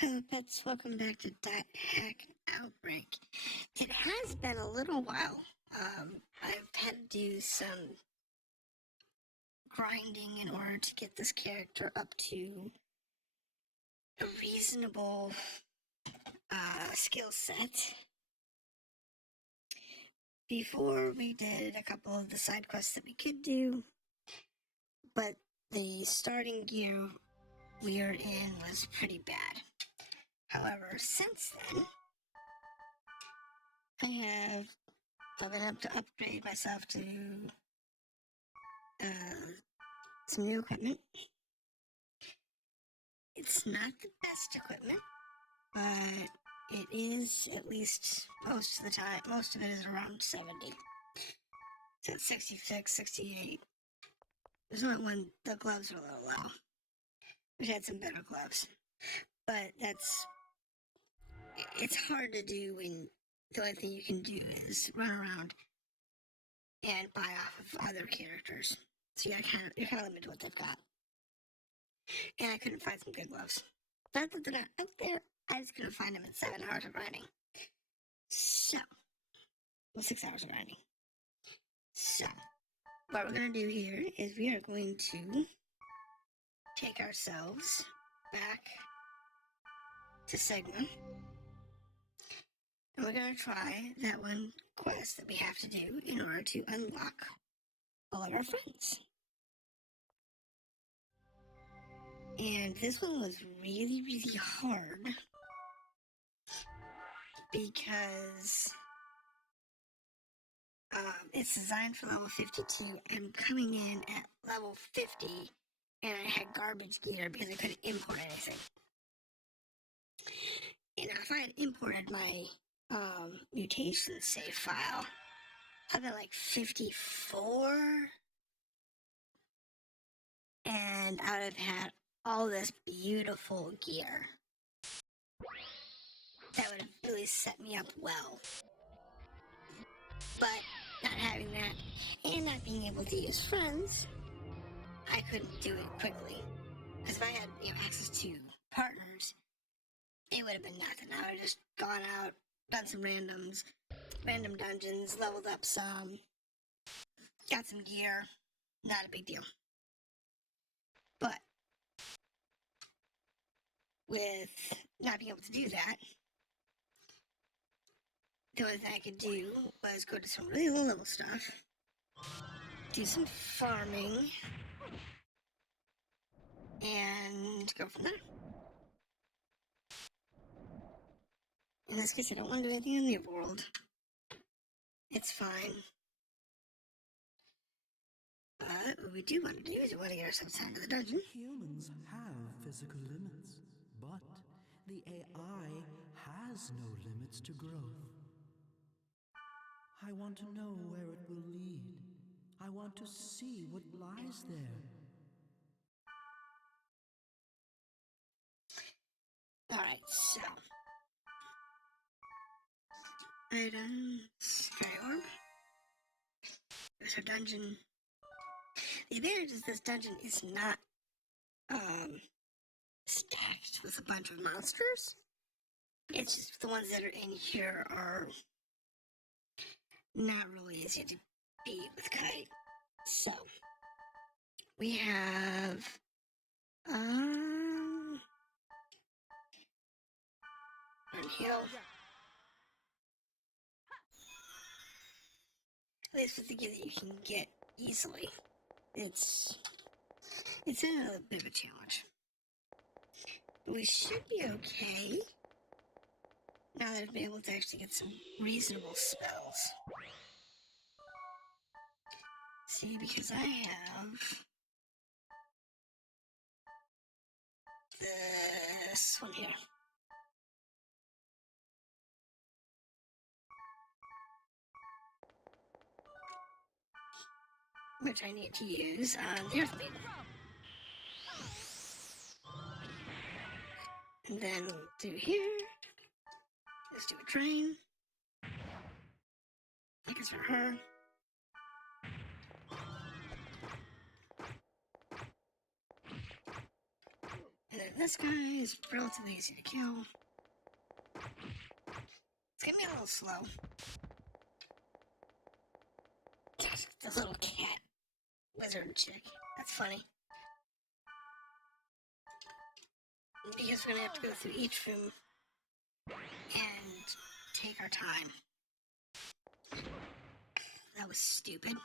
Hello pets, welcome back to .hack Outbreak. It has been a little while. I've had to do some grinding in order to get this character up to a reasonable skill set. Before we did a couple of the side quests that we could do, but the starting gear we were in was pretty bad. However, since then, I've been able to upgrade myself to some new equipment. It's not the best equipment, but it is, at least most of the time, most of it is around 70. So it's 66, 68. There's only one, the gloves are a little low. We've had some better gloves. But it's hard to do when the only thing you can do is run around and buy off of other characters. So you're kind of limited to what they've got. And I couldn't find some good gloves. Not that they're not out there, I just couldn't find them in 7 hours of grinding. So, well, 6 hours of grinding. So, what we're going to do here is we are going to take ourselves back to Sigma. And we're going to try that one quest that we have to do in order to unlock all of our friends. And this one was really, really hard because it's designed for level 52. I'm coming in at level 50 and I had garbage gear because I couldn't import anything. And if I had imported my mutation save file, I'd been like 54 and I would have had all this beautiful gear that would have really set me up well. But not having that and not being able to use friends, I couldn't do it quickly. Because if I had access to partners, it would have been nothing. I would have just gone out, done some random dungeons, leveled up some, got some gear, not a big deal. But with not being able to do that, the only thing I could do was go to some really low level stuff, do some farming, and go from there. In this case, I don't want to do anything in the world. It's fine. But what we do want to do is we want to get ourselves out of the dungeon. Humans have physical limits, but the AI has no limits to growth. I want to know where it will lead. I want to see what lies there. Alright, so. Items. Fairy orb. There's our dungeon. The advantage is this dungeon is not stacked with a bunch of monsters. It's just the ones that are in here are not really easy to beat with Kite. So we have Hill. At least with the gear that you can get easily. It's a bit of a challenge. But we should be okay. Now that I've been able to actually get some reasonable spells. See, because I have this one here. Which I need to use on the Earthbeam. And then we'll do here. Let's do a drain. I guess for her. And then this guy is relatively easy to kill. It's gonna be a little slow. The little cat wizard chick. That's funny. Because we're gonna have to go through each room and take our time. That was stupid.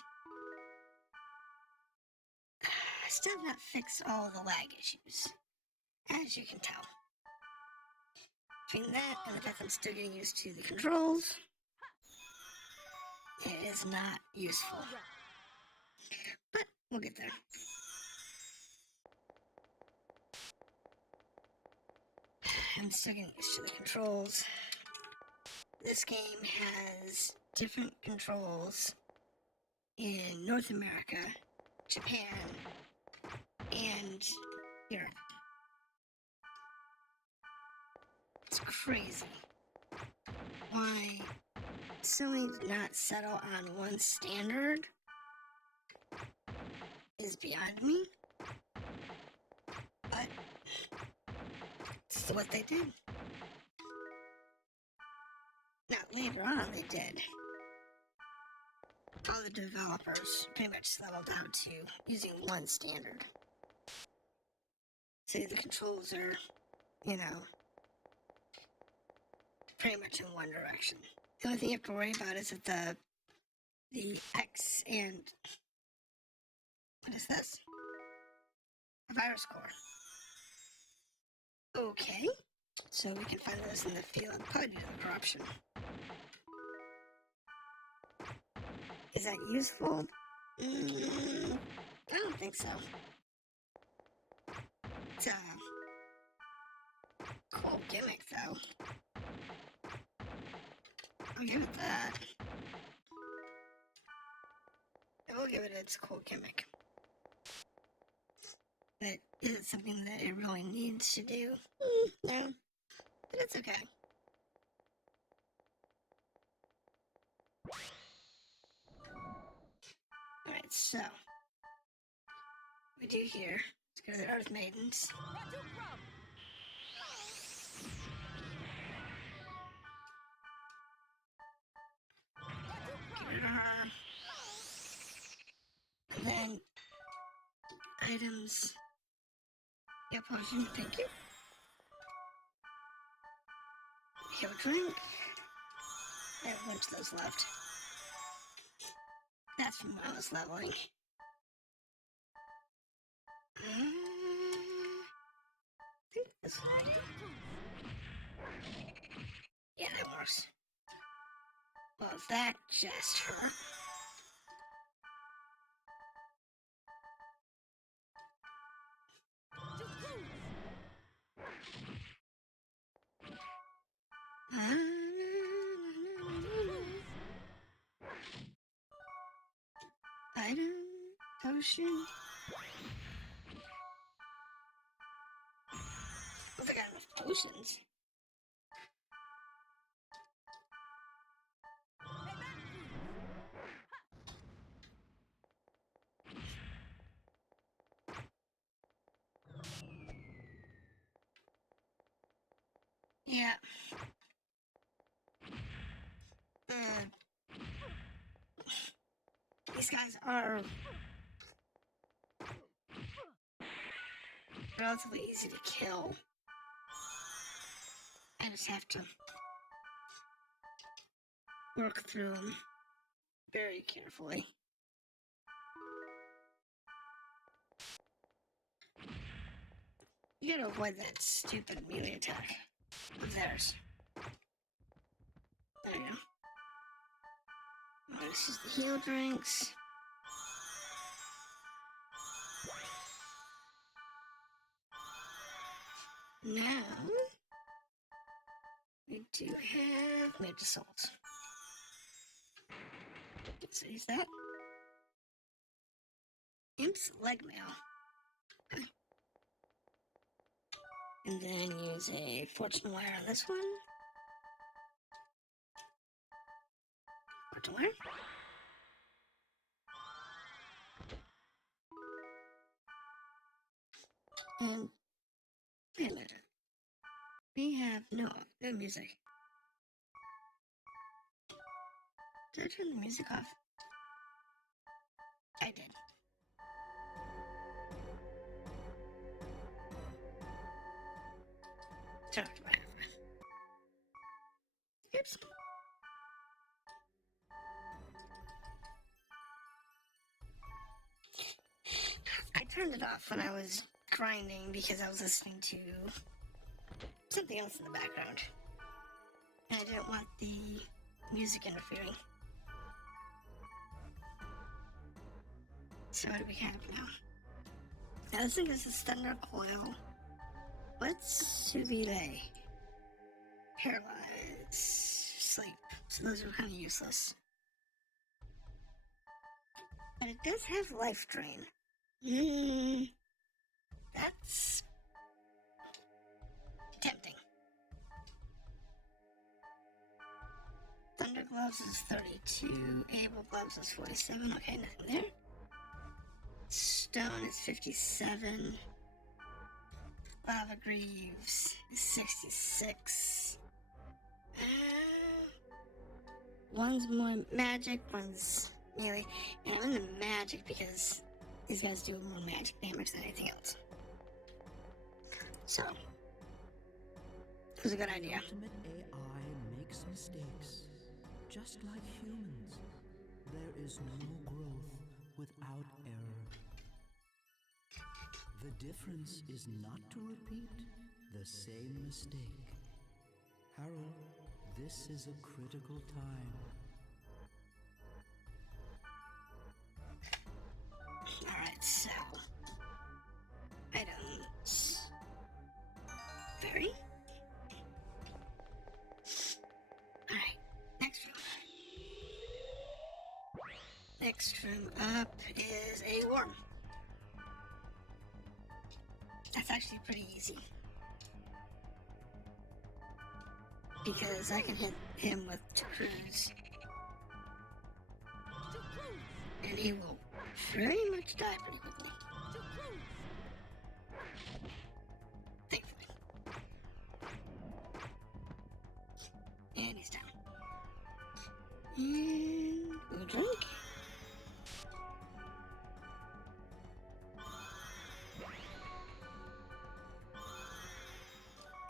I still have not fixed all the lag issues, as you can tell. Between that and the fact I'm still getting used to the controls, it is not useful. But we'll get there. I'm still getting used to the controls. This game has different controls in North America, Japan, and Europe. It's crazy. Why Sony did not settle on one standard is beyond me. But it's what they did. Now, later on, they did. All the developers pretty much settled down to using one standard. So the controls are, pretty much in one direction. The only thing you have to worry about is that the X and... What is this? A virus core. Okay. So we can find those in the field, probably due to the corruption. Is that useful? I don't think so. It's a cool gimmick, though. I'll give it that. I will give it its cool gimmick. But is it something that it really needs to do? No. But it's okay. Alright, so. We do here. Let's go to the Earth Maidens. Get rid of her. And then items. Yeah, potion, thank you. Heal drink. I have a bunch of those left. That's from when I was leveling. I think this one. Yeah, that works. Well, that just hurt. Item, potion. I got enough potions. Yeah. These guys are relatively easy to kill. I just have to work through them very carefully. You gotta avoid that stupid melee attack of theirs. There you go. This is the heal drinks. Now, we do have mage assault. Let's use that. Imp's leg mail. Okay. And then use a fortune wire on this one. Fortune wire. And Wait a minute. We have no music. Did I turn the music off? I did. Turn it whatever. Oops. I turned it off when I was grinding because I was listening to something else in the background. And I didn't want the music interfering. So what do we have now? Now this thing is a thunder coil. Vtuberen. Paralyze. Sleep. So those are kind of useless. But it does have life drain. That's tempting. Thunder Gloves is 32. Able Gloves is 47. Okay, nothing there. Stone is 57. Lava Greaves is 66. One's more magic, one's melee. And I'm in the magic because these guys do more magic damage than anything else. So, it was a good idea. Ultimate AI makes mistakes, just like humans. There is no growth without error. The difference is not to repeat the same mistake. Harold, this is a critical time. Alright, so items. Very. Alright, next room. Next room up is a worm. That's actually pretty easy. Because I can hit him with two crews. And he will very much die pretty quickly. Thankfully. And he's down. And we'll drink.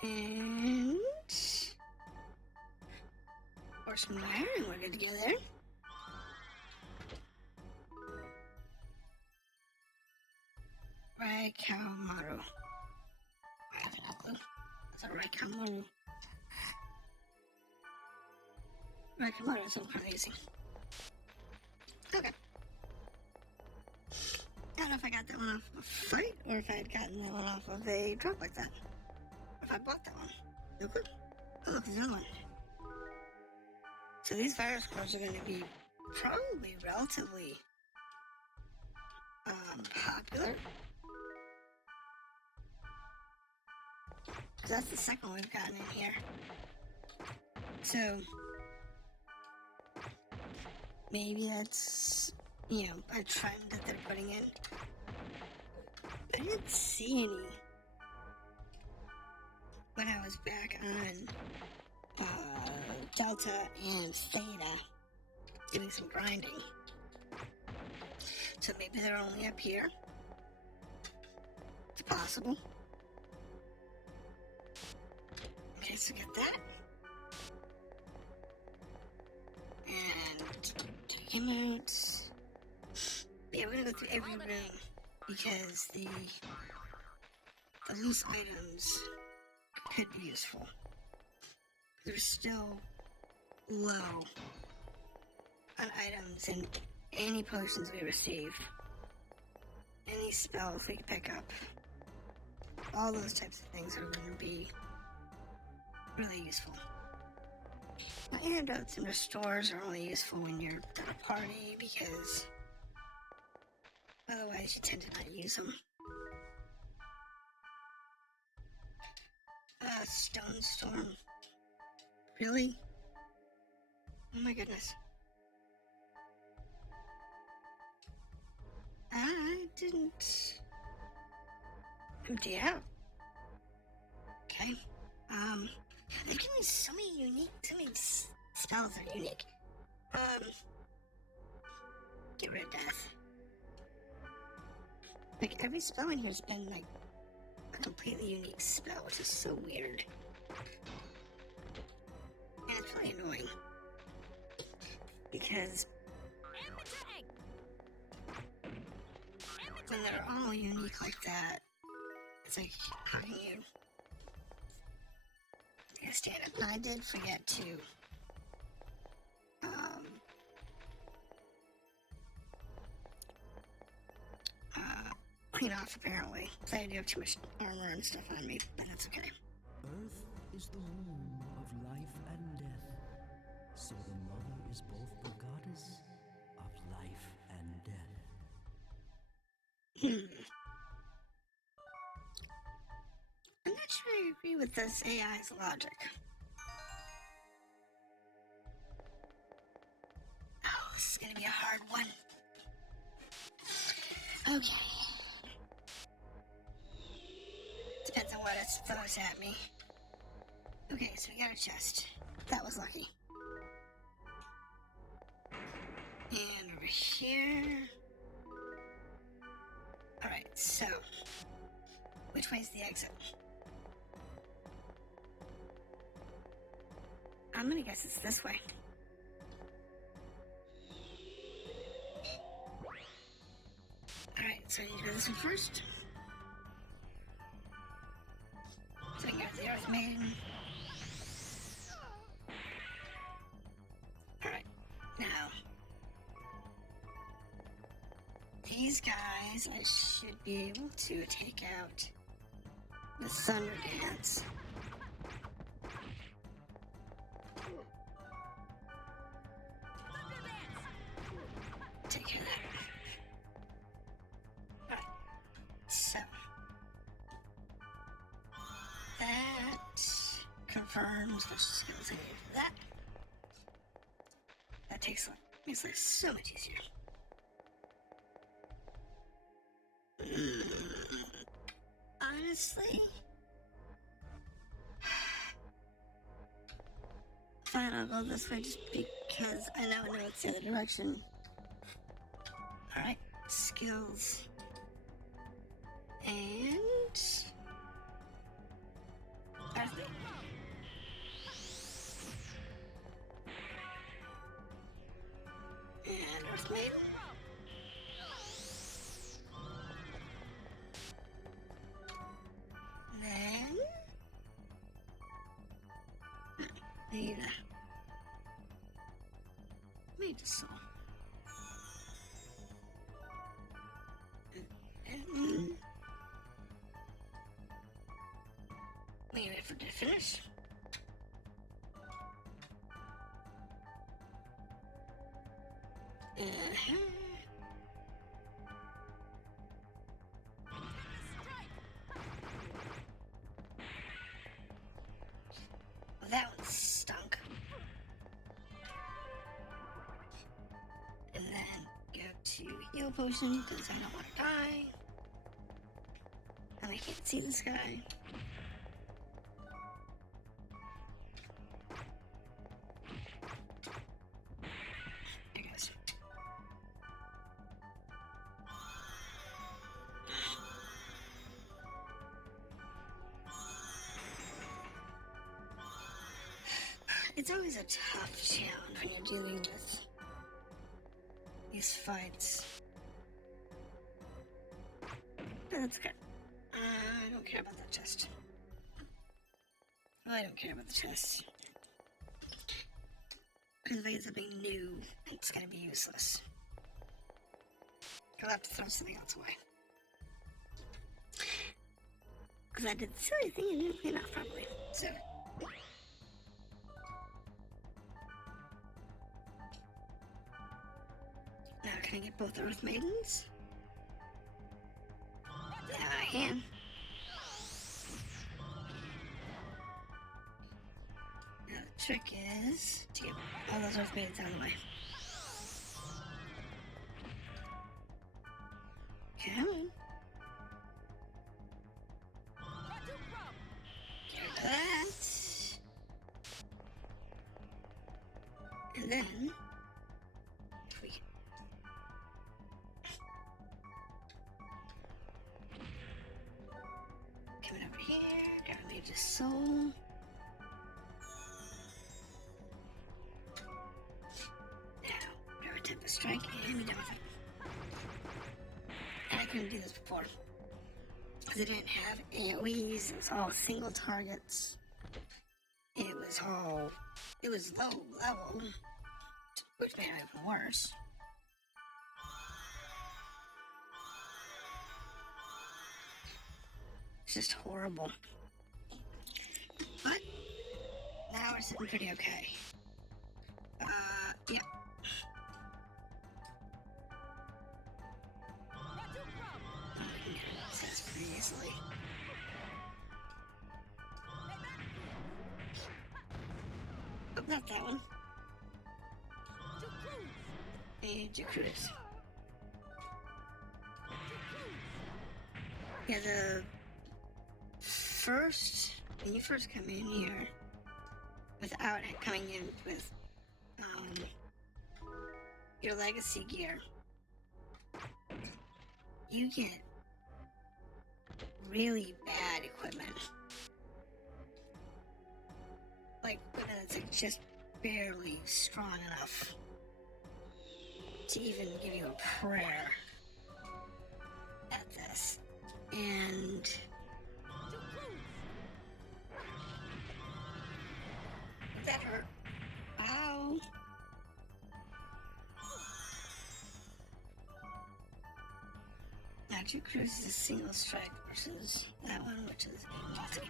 And pour some wire and we're good to go there. Raikamaru. I have no clue. That's a Raikamaru. Raikamaru is so kind of easy. Okay. I don't know if I got that one off of a fight or if I had gotten that one off of a drop like that. Or if I bought that one. No clue. Oh, look, there's another one. So these virus cores are going to be probably relatively popular. Because that's the second one we've gotten in here. So maybe that's, you know, a trend that they're putting in. I didn't see any when I was back on Delta and Theta doing some grinding. So maybe they're only up here. It's possible. Okay, so get that. And take him out. Yeah, we're gonna go through every room because the loose items could be useful. They're still low on items and any potions we receive. Any spells we can pick up. All those types of things are going to be really useful. Now, antidotes and restores are only useful when you're at a party because otherwise you tend to not use them. Stone Storm. Really? Oh my goodness. I didn't empty out. okay. They've given me so many spells that are unique. Get rid of death. Like, every spell in here has been, like, a completely unique spell, which is so weird. And it's really annoying. Because when they're all unique like that, it's like, how can you stand it? And I did forget to clean off, apparently. So I do have too much armor and stuff on me, but that's okay. Earth is the womb of life and death, so the mother is both the goddess of life and death. I'm not sure I agree with this AI's logic. Oh, this is gonna be a hard one. Okay. Depends on what it throws at me. Okay, so we got a chest. That was lucky. And over here. Alright, so. Which way's the exit? I'm gonna guess it's this way. Alright, so I need to go this one first. So I can get the Earth Maiden. Alright, now. These guys, I should be able to take out the Thunder Dance. Take care of that. Alright, so. That confirms the skills I need for that. That makes life so much easier. Honestly, fine, I'll go this way just because I now know it's the other direction. Alright, skills. And Earth Maiden. And Earth Maiden. Then need a soul. Wait for it to finish. Well, that one stunk. And then go to heal potion because I don't want to die. And I can't see this guy. There goes. It's always a tough challenge when you're dealing with these fights. But that's good. I don't care about that chest. I don't care about the chest. Because if I get something new, it's gonna be useless. I'll have to throw something else away. Because I did the silly thing and didn't clean off properly. So. Now, can I get both Earth Maidens? Yeah, I can. Now, the trick is to get all those Earth Maidens out of the way. Come on. Get Mage's Soul. Now, whatever type of strike, and be done with it. And I couldn't do this before. Because it didn't have AoEs, it was all single targets. It was low level, which made it even worse. It's just horrible. But now we're sitting pretty okay. Yeah. Says pretty easily. Oh, not that one. And to cruise. Yeah, when you first come in here, without coming in with your legacy gear, you get really bad equipment. Like equipment that's like just barely strong enough to even give you a prayer at this. And that hurt. Ow. Now, two cruises is a single strike versus that one, which is multi.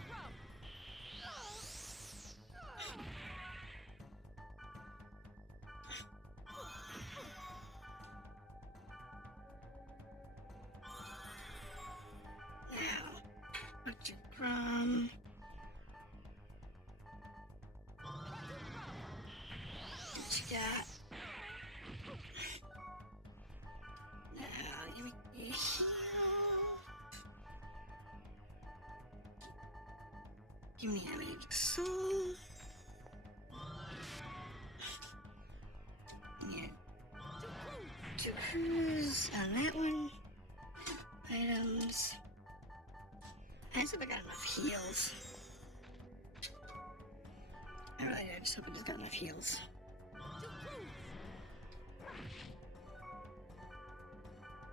Now, what you from? What you got? Now, give me a heal. Give me a Mage's Soul. Yeah. Two cruise on that one. Items. I just hope I got enough heals. I really did. I just hope I just got enough heals.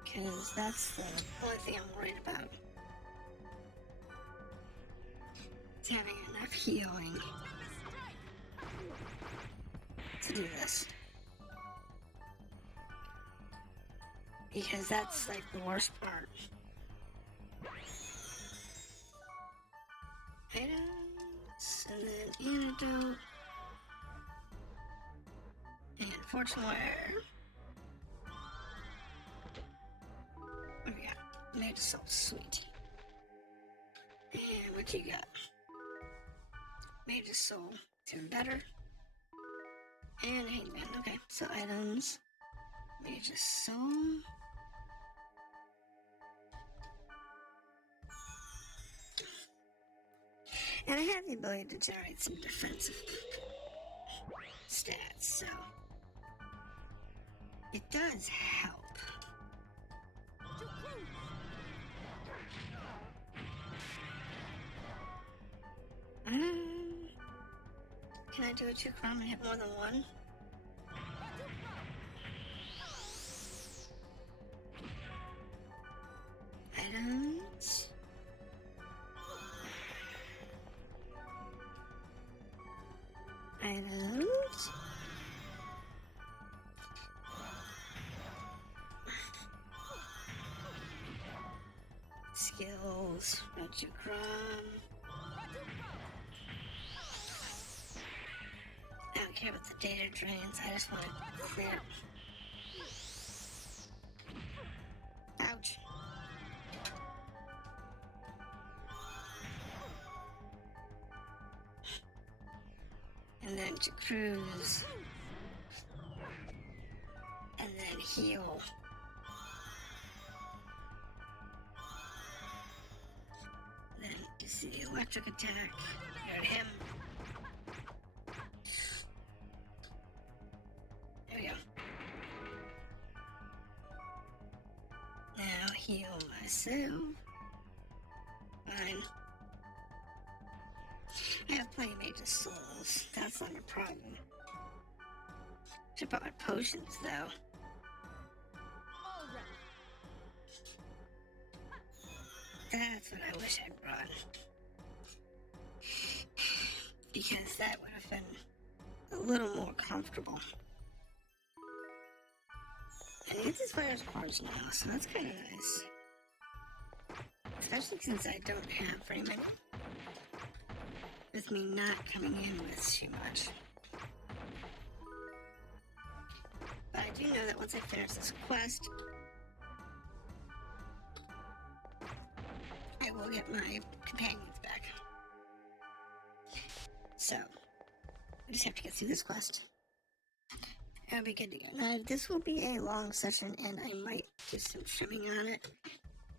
Because that's the only thing I'm worried about. It's having enough healing to do this. Because that's like the worst part. Items, and then antidote, and fortune wear. What do we got? Mage's Soul, sweet. And what you got? Mage's Soul, even better. And Hangman, okay. So items, Mage's Soul. And I have the ability to generate some defensive stats, so it does help. Can I do a 2-crom and hit more than one? Items. Items. Skills. Vtuber. I don't care about the data drains. I just want to clear. Ouch. And then to cruise. And then heal. Then you see the electric attack. Hurt him. There we go. Now heal myself. Fine. I have plenty of mages souls. That's not a problem. Should brought my potions though. That's what I wish I'd brought. Because that would have been a little more comfortable. I get these players' cards now, so that's kind of nice. Especially since I don't have very many. With me not coming in with too much. But I do know that once I finish this quest, I will get my companions back. So, I just have to get through this quest. I'll be good to go. Now, this will be a long session, and I might do some trimming on it,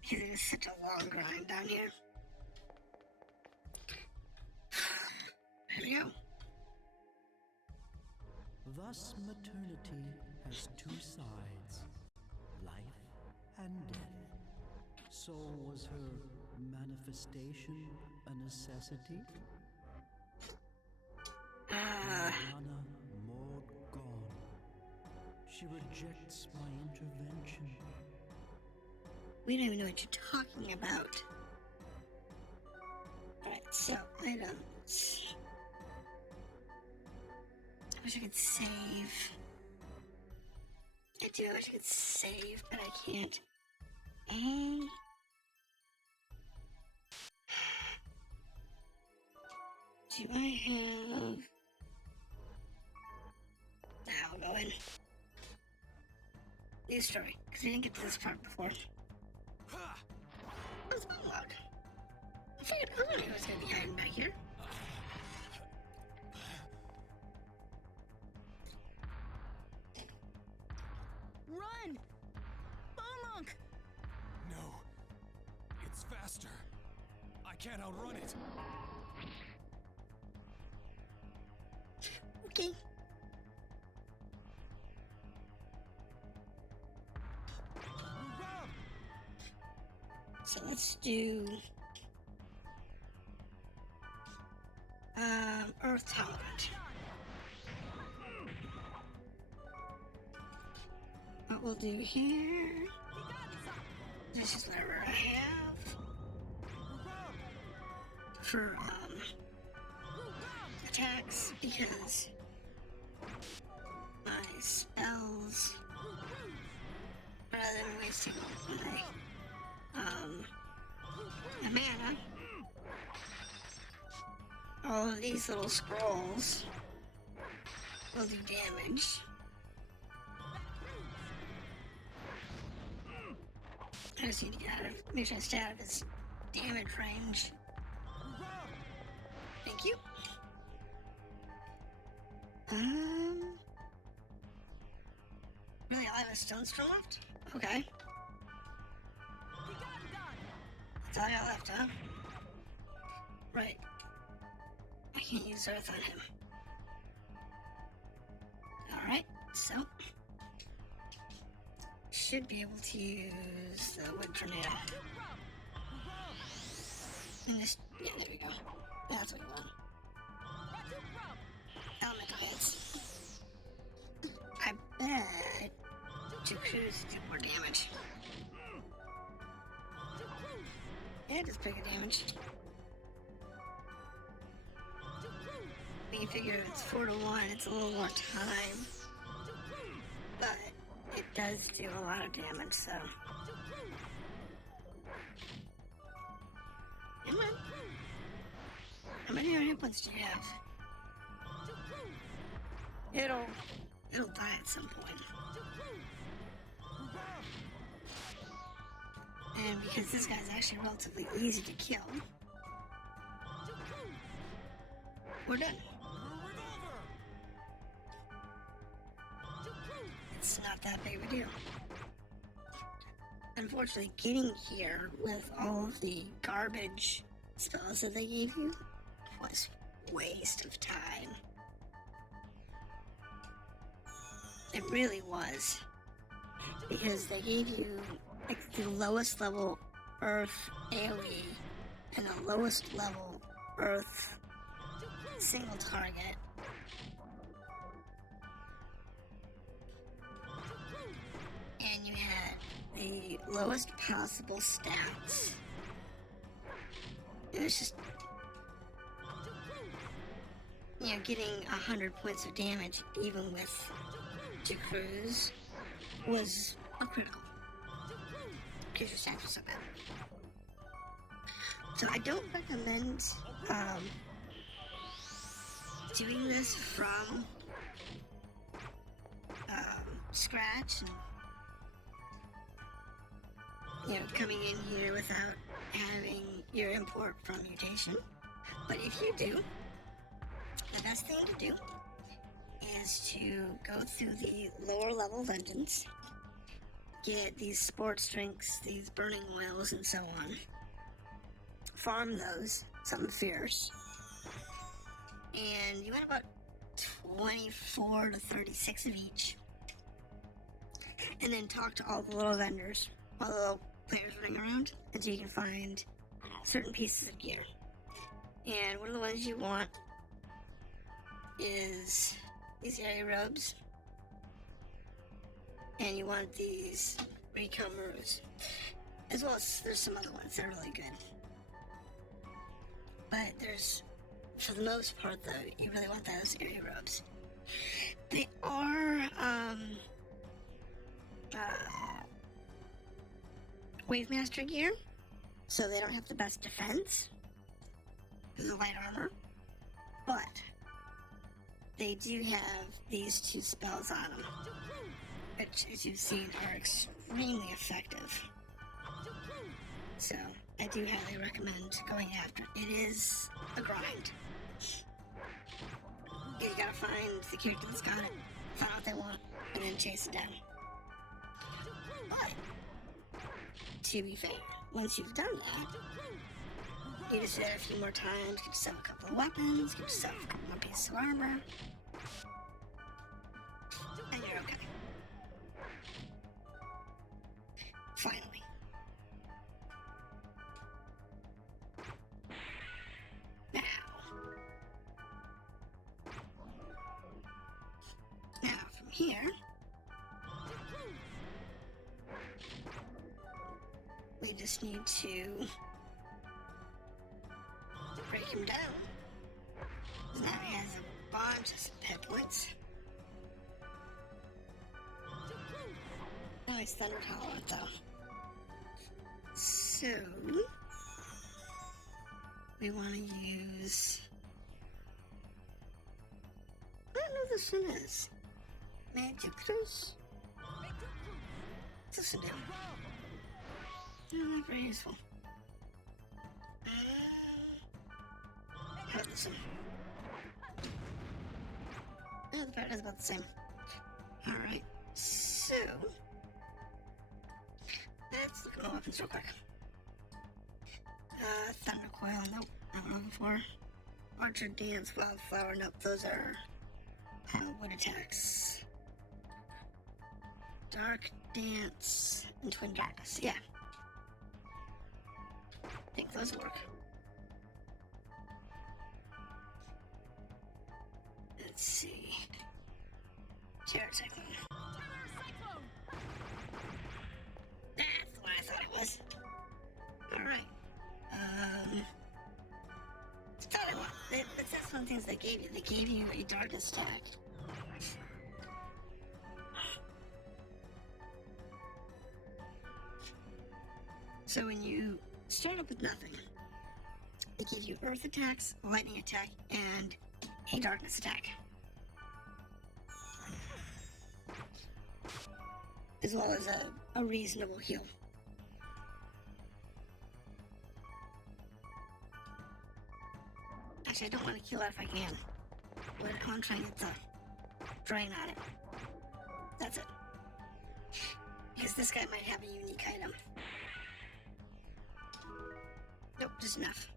because it is such a long grind down here. Here we go. Thus maternity has two sides, life and death. So was her manifestation a necessity? Diana Maud gone. She rejects my intervention. We don't even know what you're talking about. Alright, so items. I wish I could save. I do, I wish I could save, but I can't. Do I have... I'll go in. New story, because we didn't get to this part before. What's my log? I figured I was going to be hiding back here. Run! Bowmonk! No. It's faster. I can't outrun it. Okay. So let's do Earth Tolerant. What we'll do here, this is whatever I have for attacks, because my spells, rather than wasting my mana, all of these little scrolls will do damage. I just need to get out of, make sure I stay out of his damage range. Thank you. Really, all I have is stone storm left? Okay. That's all I got left, huh? Right. I can't use earth on him. Alright, so should be able to use the wood tornado. And just, yeah, there we go. That's what you want. Elemental hits. I bet two crews do more damage. Yeah, it does bigger damage. You figure if it's 4-1, it's a little more time. But it does do a lot of damage, so. Come on. How many hit points do you have? It'll die at some point. And because this guy's actually relatively easy to kill, we're done. It's not that big of a deal. Unfortunately, getting here with all of the garbage spells that they gave you was a waste of time. It really was. Because they gave you like the lowest level Earth AoE and the lowest level Earth single target. And you had the lowest possible stats. It was just, you know, getting 100 points of damage even with 2 crews was critical. Because your stats were so bad. So I don't recommend doing this from scratch and, you know, coming in here without having your import from mutation. But if you do, the best thing to do is to go through the lower level dungeons, get these sports drinks, these burning oils, and so on. Farm those, something fierce. And you want about 24 to 36 of each. And then talk to all the little vendors, all the little players running around, until you can find certain pieces of gear. And one of the ones you want is these area robes. And you want these recomers. As well as there's some other ones that are really good. But there's, for the most part though, you really want those area robes. They are, Wavemaster gear, so they don't have the best defense because of light armor, but they do have these 2 spells on them, which, as you've seen, are extremely effective. So I do highly recommend going after it. It is a grind. You gotta find the character that's got it, find out what they want, and then chase it down. But to be fair, once you've done that, you just do that a few more times, get yourself a couple of weapons, get yourself a couple more pieces of armor, and you're okay. Finally. Now from here, we just need to break him down. Now he has a bunch of piplets. Oh, he's Thunder Tolerant though. So we want to use, I don't know what this one is. Magicus? What's this one do? No, not very useful. How about this one? Oh, the part is about the same. Alright, so let's look at my weapons real quick. Thunder Coil, nope, I don't know before. Archer Dance, Wildflower, nope, those are wood attacks. Dark Dance and Twin Darkness, yeah. I think those work. Let's see. Terror Cyclone. That's what I thought it was. Alright. That's one of the things they gave you. They gave you a darkness attack. So when you start up with nothing, they give you earth attacks, lightning attack, and a darkness attack. As well as a reasonable heal. Actually, I don't want to kill that if I can. But I want to try and get the drain on it. That's it. Because this guy might have a unique item. Nope, just enough.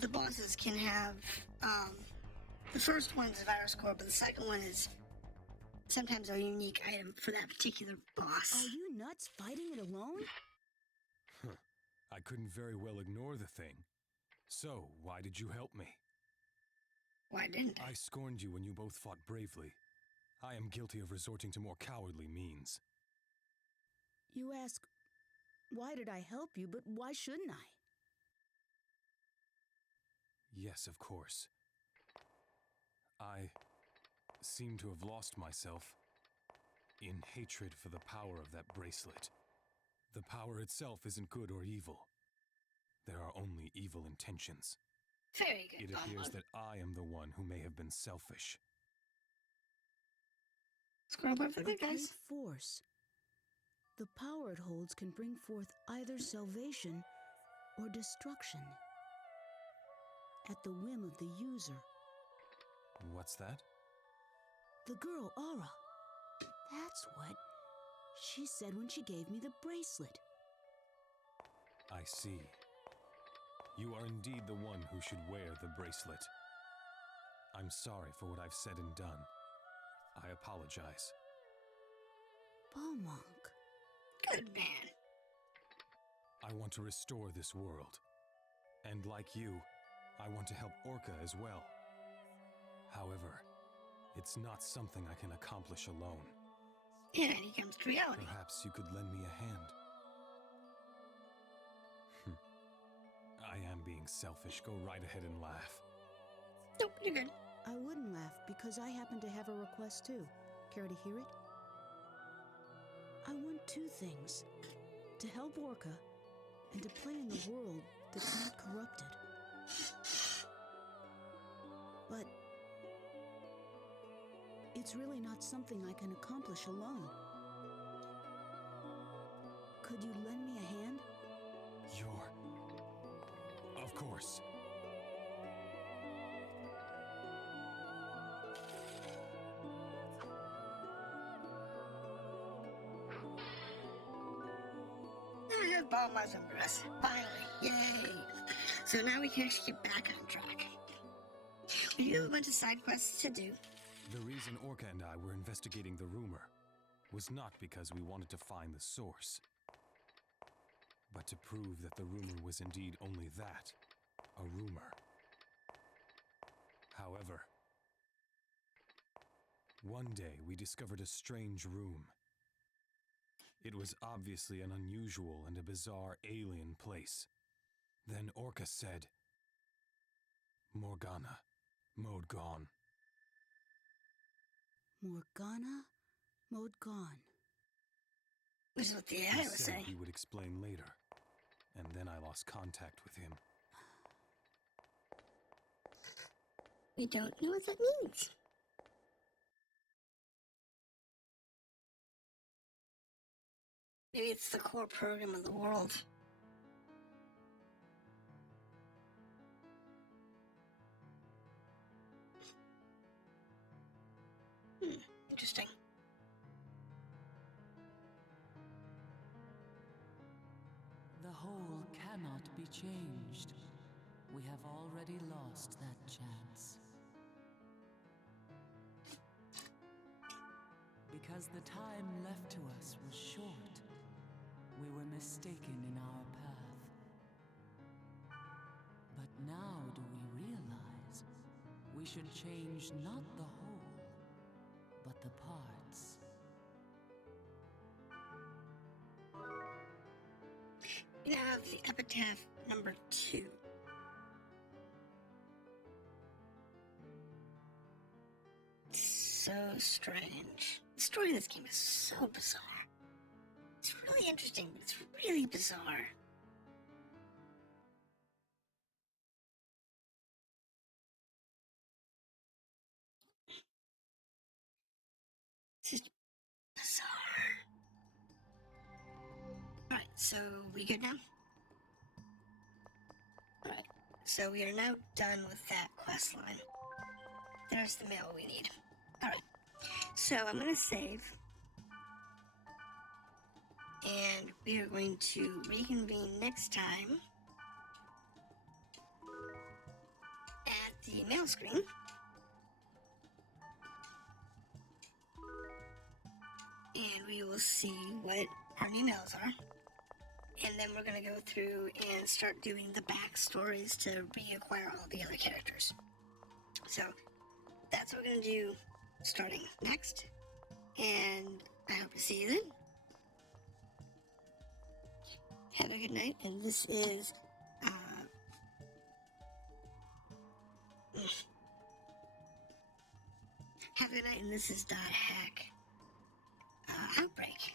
The bosses can have, the first one is a virus core, but the second one is sometimes a unique item for that particular boss. Are you nuts fighting it alone? I couldn't very well ignore the thing. So, why did you help me? Why didn't I? I scorned you when you both fought bravely. I am guilty of resorting to more cowardly means. You ask, why did I help you, but why shouldn't I? Yes, of course. I seem to have lost myself in hatred for the power of that bracelet. The power itself isn't good or evil. There are only evil intentions. Very good, It appears Bonbon. that I am the one who may have been selfish. Scroll up for A the great guys. force. The power it holds can bring forth either salvation or destruction at the whim of the user. What's that? The girl, Aura. That's what she said when she gave me the bracelet. I see. You are indeed the one who should wear the bracelet. I'm sorry for what I've said and done. I apologize. Beaumonk. Good man. I want to restore this world. And like you, I want to help Orca as well. However, it's not something I can accomplish alone. And he comes to reality. Perhaps you could lend me a hand. I am being selfish. Go right ahead and laugh. Nope, you're good. I wouldn't laugh because I happen to have a request too. Care to hear it? I want two things. To help Orca and to play in the world that's not corrupted. But it's really not something I can accomplish alone. Could you lend me a hand? Of course. I have Bonbon's dress. Finally. Yay. So now we can actually get back on track. We do have a bunch of side quests to do. The reason Orca and I were investigating the rumor was not because we wanted to find the source, but to prove that the rumor was indeed only that, a rumor. However, one day we discovered a strange room. It was obviously an unusual and a bizarre alien place. Then Orca said, Morgana, mode gone. Morgana, mode gone. Which is what the He AI was said saying. he would explain later, and then I lost contact with him. We don't know what that means. Maybe it's the core program of the world. Interesting. The whole cannot be changed. We have already lost that chance. Because the time left to us was short, we were mistaken in our path. But now do we realize we should change not the whole, but the parts. We now have the epitaph number 2. So strange. The story of this game is so bizarre. It's really interesting, but it's really bizarre. It's just bizarre. Alright, so we good now? Alright, so we are now done with that quest line. There's the mail we need. Alright, so I'm going to save. And we are going to reconvene next time at the mail screen. And we will see what our new mails are. and then we're going to go through and start doing the backstories to reacquire all the other characters. So that's what we're going to do starting next, and I hope to see you then. Have a good night, and this is have a good night, and this is .hack Outbreak.